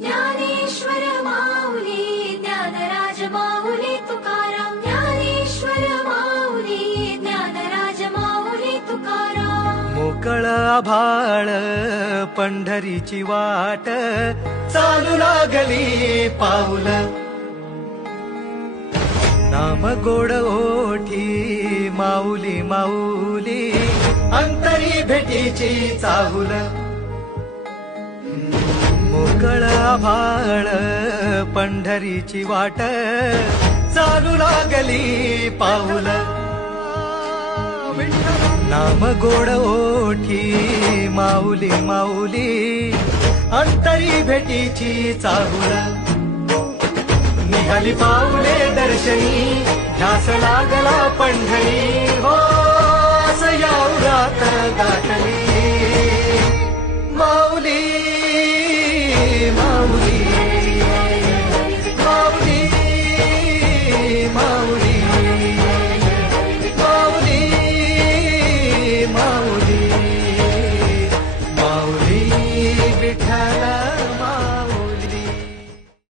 ज्ञानेश्वर माऊली ज्ञानराज माऊली तुकाराम ज्ञानेश्वर माऊली ज्ञानराज माऊली तुकाराम मोकळ आभाळ पंढरीची वाट चालू लागली पाऊल नाम गोड ओठी माऊली माऊली अंतरी भेटीची चाहुल मोकळ आभाळ पंढरीची वाट चालू लागली पाऊल नाम गोड ओठी माऊली माऊली अंतरी भेटीची चाहुल निघाली पाऊले दर्शनी ध्यास लागला पंढरी हो सयावरात गाठली माऊली माऊली